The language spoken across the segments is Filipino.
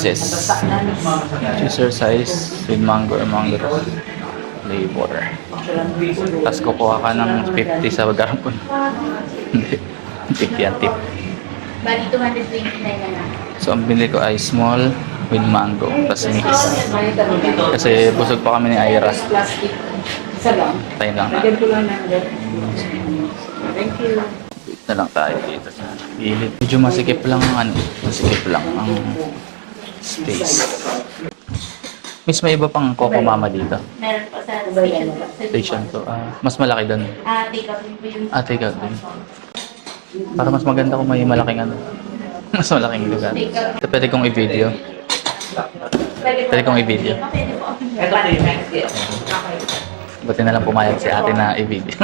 pieces. Exercise with mango or mango flavor. Tapos kukuha ka ng 50 sa garapon. Hindi. Tip yan, tip. Bali, 229 na lang. So, ang binili ko ay small with mango. Tapos mix. Kasi busog pa kami ni Ira. Plastic. Isa lang. Tayo lang Lagyan natin. ko lang ng Thank you. Wait na lang tayo dito sa gilid. Medyo masikip lang ang ano. Masikip lang ang space. Miss, may iba pang Coco Mama dito. Meron pa sa station. Station to. Mas malaki doon. Take out din po yung... Take out din. Para mas maganda kung may malaking ano. Mas malaking lugar. Ito pwede kong i-video. Pwede kong i-video. Pwede po. Buti na lang pumayag si ate na i-video.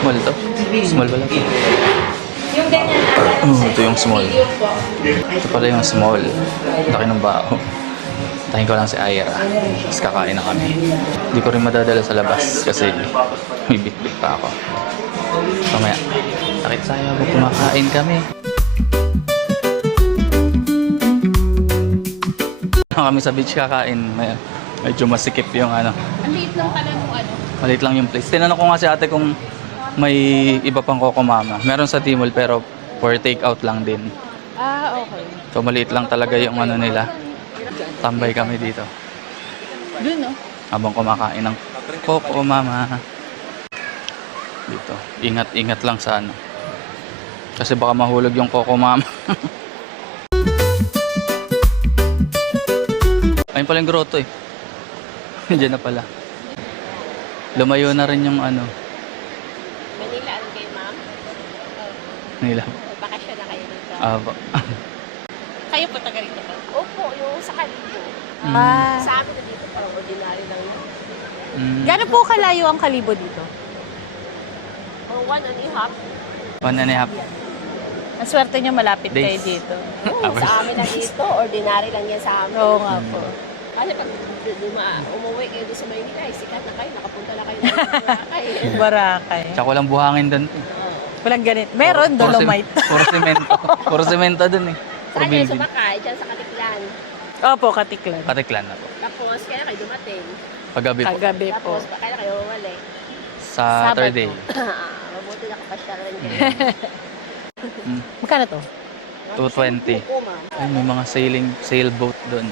Small to? Small ba lang? Yung ganyan ata. Ito yung small. Medium po. Ito pala yung small. Laki ng bao. Tahin ko lang si Ira. Tapos kakain na kami. Hindi ko rin madadala sa labas kasi may bit-bit pa ako. Mamaya, takit tayo habang kumakain kami. Kami sa beach kakain. Medyo masikip yung ano. Ang liit lang pala nung ano. Maliit lang yung place. Tinanong ko nga si ate kung may iba pang Coco Mama. Meron sa Timol pero for take out lang din. Okay. So maliit lang talaga yung ano nila. Tambay kami dito. Doon, no? Habang kumakain ng Coco Mama. Dito. Ingat-ingat lang sa ano. Kasi baka mahulog yung Coco Mama. Ayun pala yung grotto eh. Diyan na pala. Lumayo na rin yung ano. Manila, ano kayo, ma'am? Nila. Bakasyon na kayo dito. Kayo po taga rito ba? Opo, yung sa Kalibo. Sa amin na dito, parang ordinary lang yun. Gano'n po kalayo ang Kalibo dito? Or 1.5. 1.5. Ang swerte nyo malapit Days. kayo dito. Sa amin na dito, ordinary lang yan sa amin. Oo nga po. Kasi pag umuwi kayo doon sa Maynila, sikat na kayo, nakapunta na kayo ng Boracay. Barakay. Tsaka walang buhangin doon. Walang ganit. Meron, Dolomite. Puro semento. Puro semento doon eh. Puro Saan kayo building. sumakay? Diyan sa Katiklan. Opo, Katiklan. Katiklan na po. Tapos, kaya kayo dumating. Paggabi po. Kagabi po. Tapos, kaya kayo umali. Saturday. Mabuti nakapasyal rin kayo. Magkano to? 220. Opo, ma'am. Ay, may mga sailboat doon.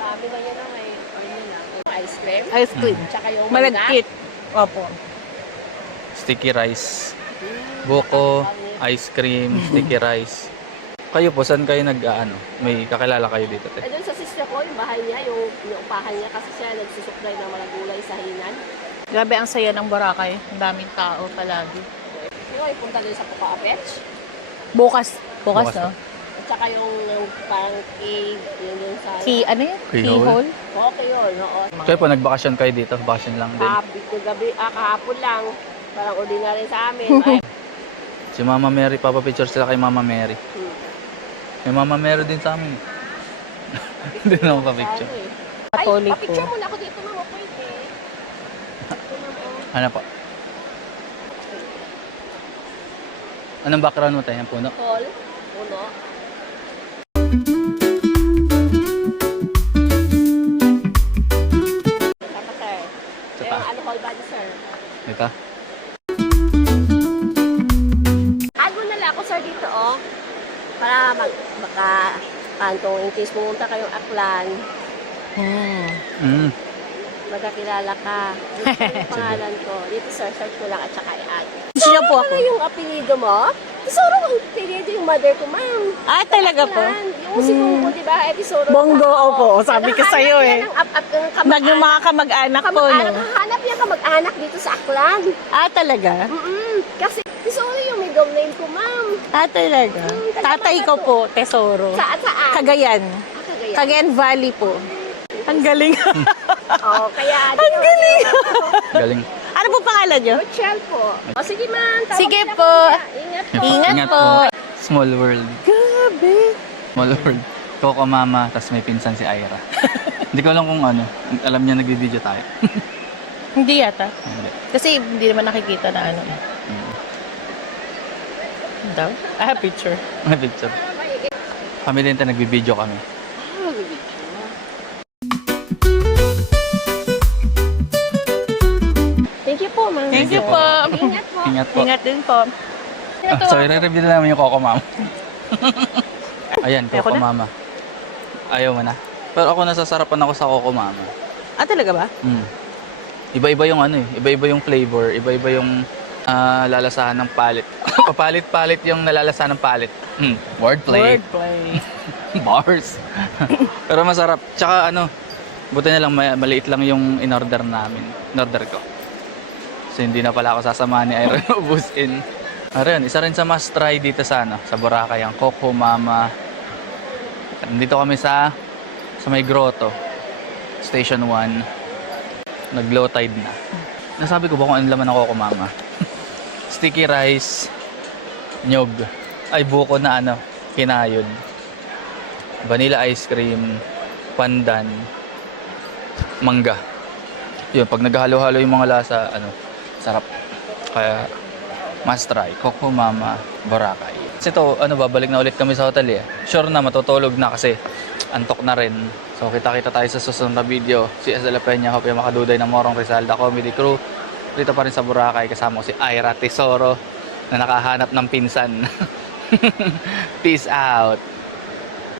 Sabi na yun ang may ice cream. Ice cream. Tsaka yung Malagkit. Opo. Sticky rice. Buko, ice cream, sticky rice. Kayo po, saan kayo nag-ano? May kakilala kayo dito, te? Doon sa sister ko, yung bahay niya, yung upahan niya, kasi siya nagsusupply ng mga gulay sa Hinan. Grabe ang saya ng Boracay. Ang daming tao palagi. Yung ay punta din sa Puka-Apech. Bukas. Bukas, Bukas, no? At saka yung parang cave, yun sa... Key, ano yun? Keyhole? Keyhole? Okay yun, oo. Kayo po, nagbakasyon kayo dito? Bakasyon lang din. Kahapon lang, parang ordinary sa amin. Ay, Si Mama Mary, papapicture sila kay Mama Mary. May Mama Mary din sa amin. Hindi na ako papicture. Ay, Katoliko. papicture muna ako dito, mama, pwede. Ano po? Anong background mo tayo? Puno? Paul, uno. Saka, sir. Sa Yung taas. ano, whole body, sir. Ito? Add mo na lang ako, sir, dito, oh. Para kantong in case pumunta kayong Aklan, magkakilala ka. Dito yung pangalan ko. Dito, sir, search mo lang at saka i-add. Gusto niyo po ako? Ano yung apelido mo? Tesoro ang apelido yung mother ko, ma'am. Ah, talaga po? Aklan. Yung si Bongo, di ba? Eh, Tesoro. Bongo, opo. Sabi ko sa'yo eh. Nagmamahal. Mga kamag-anak po, no? Hanap niya kamag-anak dito sa Aklan. Ah, talaga? Kasi Tesoro yung middle name ko, ma'am. Ah, talaga? Tatay ko po, Tesoro. Saan? Cagayan. Cagayan. Cagayan Valley po. Ang galing. Oo, kaya... Ang galing. Galing. Ano po pangalan nyo? Rochelle po. O sige man, tawag Sige kita po. kuya. Ingat po. Ingat po. Small world. Grabe. Small world. Coco Mama, tas may pinsan si Ira. Hindi ko alam kung ano. Alam niya nagbi-video tayo. Hindi yata. Hindi. Kasi hindi naman nakikita na ano. Daw? Picture. May picture. Kami din tayo nagbi-video kami. Thank you po, ma'am. Thank you po. Ingat po. Ingat po. Ingat din po. So, i-review na namin yung Coco Mama. Ayan, Ayoko Coco na. Mama. Ayaw mo na. Pero ako nasasarapan ako sa Coco Mama. Ah, talaga ba? Mm. Iba-iba yung ano eh. Iba-iba yung flavor. Iba-iba yung lalasahan ng palit. Papalit-palit yung nalalasahan ng palit. Wordplay. Wordplay. Bars. Pero masarap. Tsaka ano, buti na lang maliit lang yung in-order namin. In-order ko. So hindi na pala ako sasamahan ni Ira ubusin. Ayun, isa rin sa must try dito sa ano, sa Boracay ang Coco Mama. Nandito kami sa may grotto. Station 1. Nag-low tide na. Nasabi ko ba kung ano laman ng Coco Mama? Sticky rice, nyog, ay buko na ano, kinayod. Vanilla ice cream, pandan, mangga. Yun, pag naghalo-halo yung mga lasa, ano, sarap. Kaya, must try. Coco Mama, Boracay. Kasi ito, ano, babalik na ulit kami sa hotel eh. Sure na, matutulog na kasi antok na rin. So, kita-kita tayo sa susunod na video. Si S. De La Peña, Hope yung makaduday ng Morong Rizalda Comedy Crew. Dito pa rin sa Boracay, kasama ko si Ira Tesoro na nakahanap ng pinsan. Peace out!